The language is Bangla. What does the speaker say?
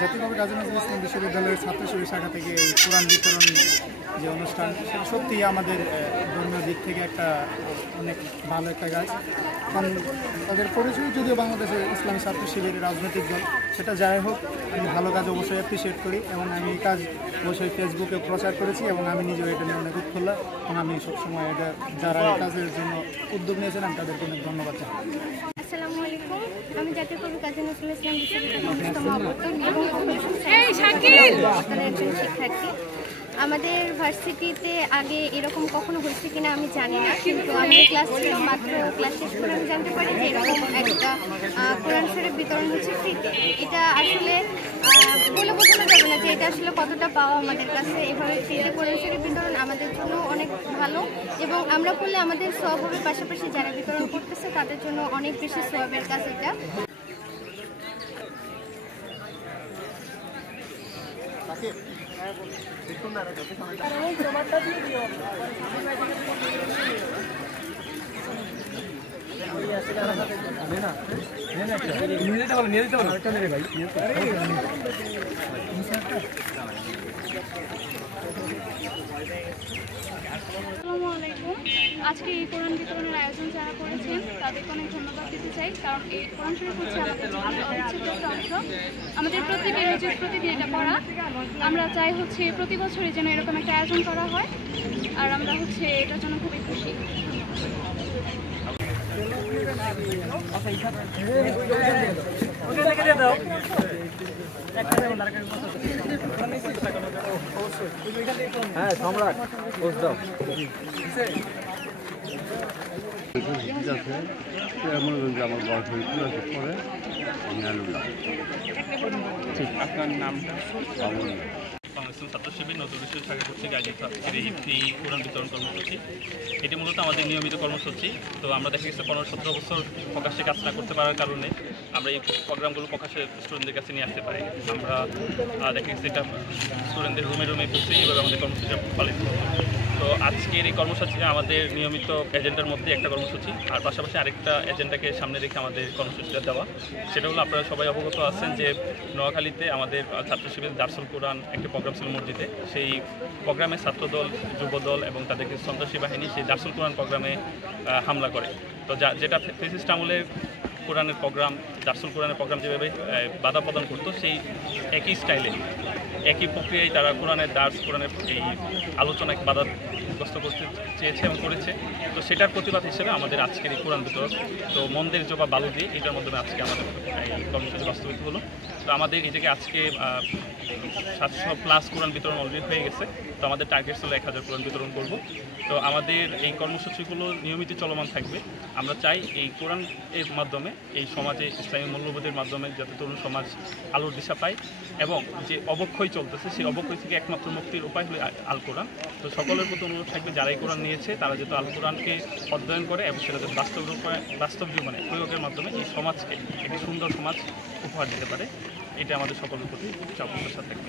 জাতীয় কবি কাজী নজরুল ইসলাম বিশ্ববিদ্যালয়ের ছাত্র শিবির শাখা থেকে এই কোরআন বিতরণ যে অনুষ্ঠান, সেটা সত্যিই আমাদের ধর্মীয় দিক থেকে একটা অনেক ভালো একটা কাজ। কারণ তাদের পরিচয় যদিও বাংলাদেশের ইসলামী ছাত্র শিবিরের রাজনৈতিক দল, সেটা যাই হোক আমি ভালো কাজ অবশ্যই অ্যাপ্রিসিয়েট করি এবং আমি এই কাজ অবশ্যই ফেসবুকে প্রচার করেছি এবং আমি নিজেও এটা নিয়ে অনেক উৎফুল্ল এবং আমি সবসময় এটা যারা এই কাজের জন্য উদ্যোগ নিয়েছিলাম তাদেরকে অনেক ধন্যবাদ জানাই। আসসালামু আলাইকুম, আমি জাতীয় কবি কাজী নজরুল ইসলাম বিশ্ববিদ্যালয়ের একজন শিক্ষার্থী। আমাদের ভার্সিটিতে আগে এরকম কখনো হয়েছে কিনা আমি জানি না, কিন্তু আমাদের ক্লাস ছিল মাত্র ক্লাস শেষ করে আমি জানতে পারি যে এরকম একটা কোরআন শরীফ বিতরণ হচ্ছে ফ্রিতে। এটা আসলে বলে বোঝানো যাবে না যে এটা আসলে কতটা পাওয়া আমাদের কাছে। এভাবে ফ্রিতে কোরআন শরীফ বিতরণ আমাদের জন্য অনেক ভালো এবং আমরা করলে আমাদের সওয়াবের পাশাপাশি যারা বিতরণ করতেছে তাদের জন্য অনেক বেশি সওয়াবের কাজ এটা। আজকে এই কোরআন বিতরণের আয়োজন যারা করেছেন তাদেরকে অনেক ধন্যবাদ দিতে চাই, কারণ এই কোরআন শরীফ হচ্ছে আমাদের জীবনের অবিচ্ছেদ্য একটা অংশ। আমাদের প্রত্যেকের উচিত প্রতিদিন এটা পড়া। আমরা চাই হচ্ছে প্রতি বছরই যেন এরকম একটা আয়োজন করা হয়, আর আমরা হচ্ছে এটার জন্য খুবই খুশি। হ্যাঁ সম্রাট আমার বয়স পরে আপনার নামটা? বাংলাদেশ ছাত্র শিবির নজরুল ইসলাম শাখা কর্তৃক আয়োজিত এই কোরআন বিতরণ কর্মসূচি, এটি মূলত আমাদের নিয়মিত কর্মসূচি। তো আমরা দেখা গেছে 15-17 বছর প্রকাশ্যে কাজ না করতে পারার কারণে আমরা এই প্রোগ্রামগুলো প্রকাশ্যে স্টুডেন্টদের কাছে নিয়ে আসতে পারি। আমরা দেখা গেছে এটা স্টুডেন্টদের রুমে পৌঁছে এইভাবে আমাদের কর্মসূচি পালিত হতো। তো আজকের এই কর্মসূচি আমাদের নিয়মিত এজেন্ডার মধ্যে একটা কর্মসূচি, আর পাশাপাশি আরেকটা এজেন্ডাকে সামনে রেখে আমাদের কর্মসূচিটা দেওয়া। সেটা হলো আপনারা সবাই অবগত আছেন যে নোয়াখালীতে আমাদের ছাত্র শিবির দারসুল কোরআন একটি প্রোগ্রাম ছিল মসজিদে। সেই প্রোগ্রামে ছাত্রদল, যুবদল এবং তাদের কিছু সন্ত্রাসী বাহিনী সেই দারসুল কোরআন প্রোগ্রামে হামলা করে। তো যেটা ফেসিস্ট আমলের কোরআনের প্রোগ্রাম, দারসুল কোরআনের প্রোগ্রাম যেভাবে বাধা প্রদান করতো, সেই একই স্টাইলে একই প্রক্রিয়ায় তারা কোরআনের কোরআনের এই আলোচনায় বাধাগ্রস্ত করতে চেয়েছে এবং করেছে। তো সেটার প্রতিবাদ হিসেবে আমাদের আজকের এই কোরআন বিতরণ, তো মন্দের জবা বালু দিয়ে এটার মাধ্যমে আজকে আমাদের এই কর্মসূচি বাস্তবিত হলো। তো আমাদের এই জায়গায় আজকে 700+ কোরআন বিতরণ অলরেডি হয়ে গেছে। তো আমাদের টার্গেট ছিল 1000 কোরআন বিতরণ করব। তো আমাদের এই কর্মসূচিগুলো নিয়মিত চলমান থাকবে। আমরা চাই এই কোরআন এর মাধ্যমে এই সমাজে ইসলামী মূল্যবোধের মাধ্যমে যাতে তরুণ সমাজ আলোর দিশা পায় এবং যে অবক্ষয় চলতেছে সেই অবক্ষয় থেকে একমাত্র মুক্তির উপায় হলো আল কোরআন। তো সকলের প্রতি অনুরোধ থাকবে যারা এই কোরআন নিয়েছে তারা যাতে আল কোরআনকে অধ্যয়ন করে এবং সেটা যাতে বাস্তব জীবনে প্রয়োগের মাধ্যমে এই সমাজকে একটি সুন্দর সমাজ উপহার দিতে পারে। এটা আমাদের সকলের প্রতি চাপ প্রত্যাশা থাকবে।